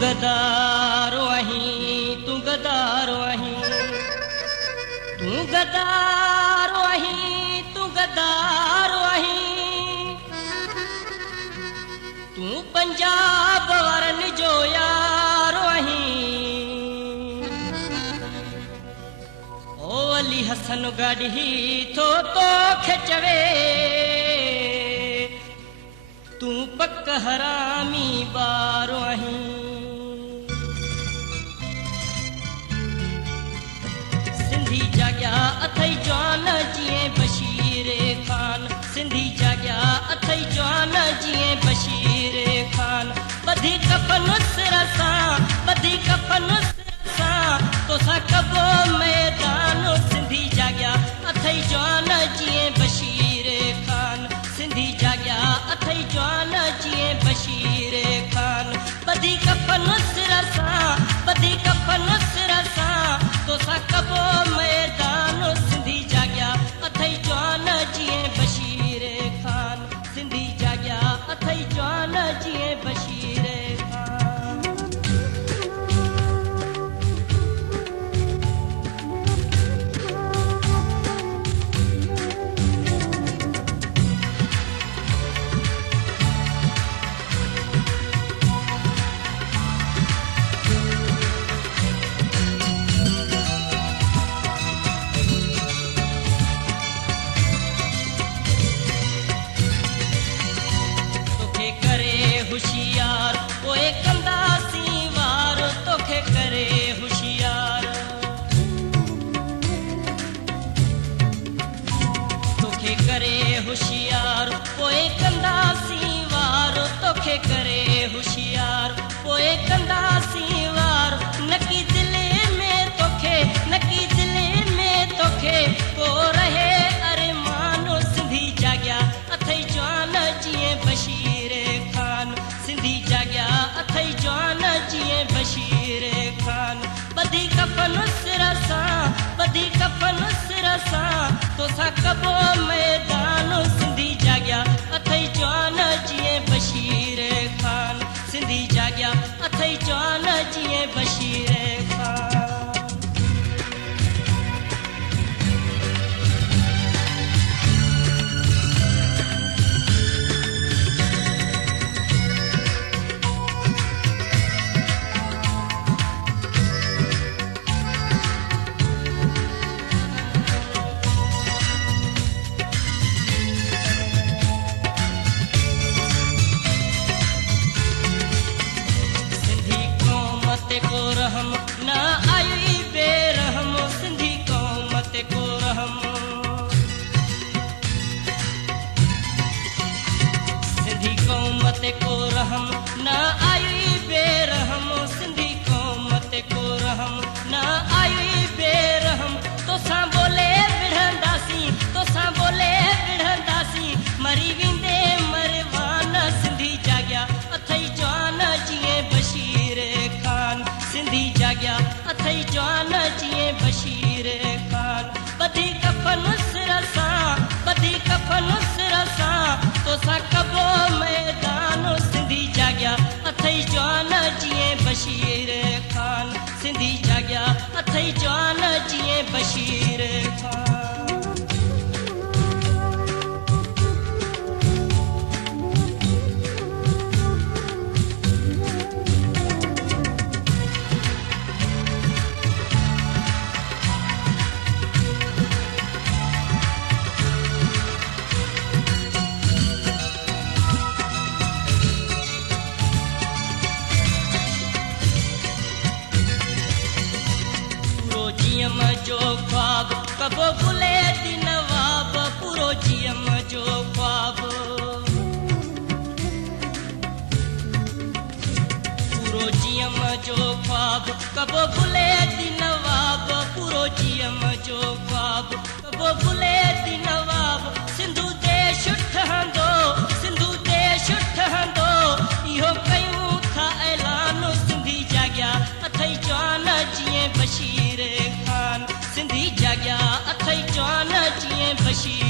गदारो आहीं, तू गदारो आहीं, तू गदारो आहीं, तू गदारो आहीं, तू पंजाब वारन जो यारो आहीं। ओ अली हसन गढ़ी थो तो खचवे, तू पक हरामी बारो आहीं। सिंधी जाग्या अथई जवान जिए बशीर खान, सिंधी जाग्या अथई जवान जिए बशीर खान। बधी कफन सिरसा, बधी कफन सिरसा, तोसा कबो मैदान। सिंधी जाग्या अथई जवान जिए बशीर खान, सिंधी जाग्या अथई जवान जिए बशीर खान। बधी कफन सिरसा, बधी कफन सिरसा, तोसा कबो मैदान। सिंधी जाग्या अथई जवान जिए बशीर खान, सिंधी जाग्या अथई जवान जिए बशीर खान। होशियार ओए कंदासी वार, तोखे करे होशियार, तोखे करे होशियार ओए कंदासी वार, तोखे करे होशियार ओए कंदासी वार। नकी दिले में तोखे, नकी दिले में तोखे को रहे अरमान। सिंधी जाग्या अथई जवान जिए बशीर खान, सिंधी जाग्या अथई जवान जिए बशीर खान। बधी कफन सिरसा, बधी कफन सिरसा, तोसा कबो मैदान। सिंधी जाग्या अथई जवान जिए बशीर खान, सिंधी जाग्या अथई जवान जिए बशीर खान। रहम न आई बेरहम, सिंधी कौम ते को रहम, सिंधी कौम ते को रहम न आई बेरहम, सिंधी कौम ते को रहम न आई बेरहम। तोसां बोले विढ़ंदासी, तोसां बोले विढ़ंदासी, मरी विंदे मरवान। सिंधी जाग्या अथई जवान जिए बशीर खान, सिंधी जाग्या अथई जवान जिए बशीर खान। बधी कफन सिरसा, बधी कफन सिरसा, तोसा कबो मैदान। सिंधी जाग्या अथई जवान जिए बशीर खान, सिंधी जाग्या अथई जवान जिए बशीर खान। जियम जो ख्वाब कबो भुले दी नवाब, पूरो जियम जो ख्वाब, पूरो जियम जो ख्वाब कबो भुले दी नवाब, पूरो जियम जो ख्वाब कबो भुले दी नवाब। सिंधु देश ठहंदो, सिंधु देश ठहंदो, इहो कयूं था ऐलान। सिंधी जाग्या अथई जवान जिए बशीर खान, सिंधी जाग्या अथई जवान जिए बशीर